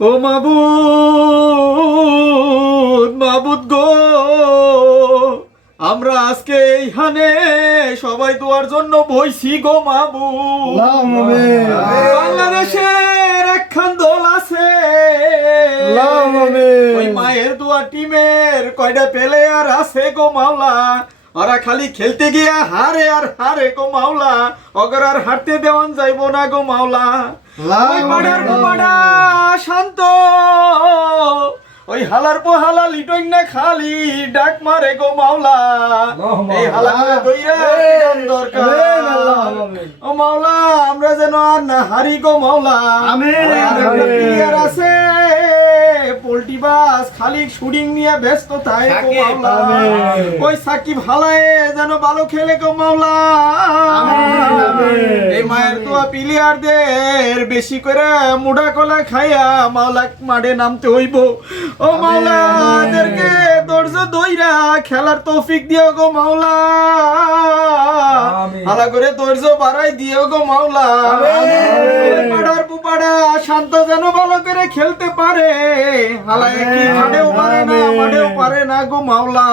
ও মাবুদ, মাবুদ গো, আমরা আজকে এইখানে সবাই দোয়ার জন্য বইছি গো মাবুদ। বাংলাদেশের একখান দল আছে, ওই মায়ের দোয়া টিমের কয়টা প্লেয়ার আছে গো মাওলা। ওরা খালি খেলতে গিয়া হারে আর হারে গো মাওলা, অগর আর হারতে দেওয়ান যাইব না গো মাওলা। ওই পাড়ার পাড়া শান্ত, ওই হালার পোহালা লিটন না খালি ডাক মারে গো মাওলা। এই হালা দইরা দরকার ও মাওলা, আমরা যেন আর না হারি গো মাওলা। প্লেয়ার আছে পোল্ট্রি বাস খালি শুটিং নিয়ে ব্যস্ত থাকে গো মাওলা। ওই সাকিব হালায় যেন ভালো খেলে গো মাওলা। এই মায়ের দোয়া প্লেয়ারদের বেশি করে মুড়া কলা খাইয়া মাওলা মাঠে নামতে হইব। ও মাওলা এদেরকে ধৈর্য ধইরা খেলার তৌফিক দিও গো মাওলা। হালা করে ধৈর্য বাড়াই দিও গো মাওলা। পাড়ার পুপাড়া শান্ত যেন ভালো করে খেলতে পারে, হালা কি খাটেও পারে না মাঠেও পারে না গো মাওলা।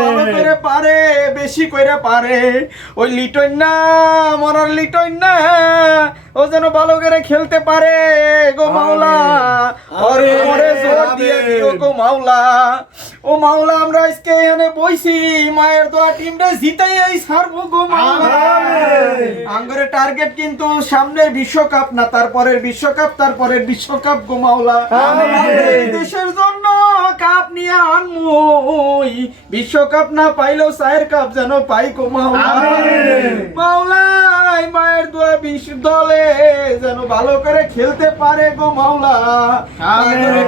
ভালো করে পারে, বেশি করে পারে। ওই লিটন না মরার লিটন না, ও যেন ভালো করে খেলতে পারে গো মাওলা। ওরে ওরে জোর দিয়ে দিও গো মাওলা। ও মাওলা আমরা আজকে এখানে বইছি মায়ের দোয়া টিমটা জিতাই এই ছাড়বো গো মাওলা। আঙ্গুরে টার্গেট কিন্তু সামনের বিশ্বকাপ না, তারপরের বিশ্বকাপ, তারপরের বিশ্বকাপ গো মাওলা। দেশের জন্য কাপ নিয়ে আনমুই, বিশ্বকাপ না পাইলেও চায়ের কাপ যেন পাই গো মাওলা। মাওলা মায়ের দোয়া বিশ্ব দলে যেন ভালো করে খেলতে পারে গো মাওলা।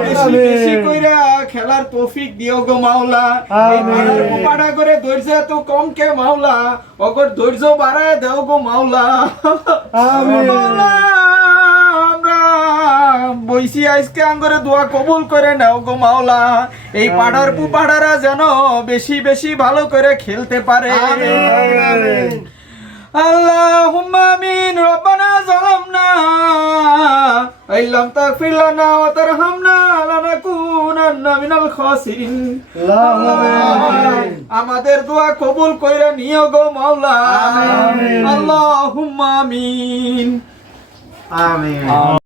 বেশি বেশি কইরা খেলার তৌফিক দিও গো মাওলা। পাড়া করে ধৈর্য এত কম কে মাওলা, অগর ধৈর্য বাড়ায় দেও গো মাওলা। মাওলা আমরা বইসি আজকে আঙ্গরে দোয়া কবুল করে নাও গো মাওলা। এই পাড়ার পুপাড়ারা যেন বেশি বেশি ভালো করে খেলতে পারে। আল্লাহুম্মা আমিন। রব্বানা যালামনা আল্লাম তাগফির লানা ওয়া তারহামনা লানাকুনান্না মিনাল খাসিরিন। আমাদের দোয়া কবুল কইরা নিও গো মাওলা। আল্লাহুম্মা আমিন। আমিন।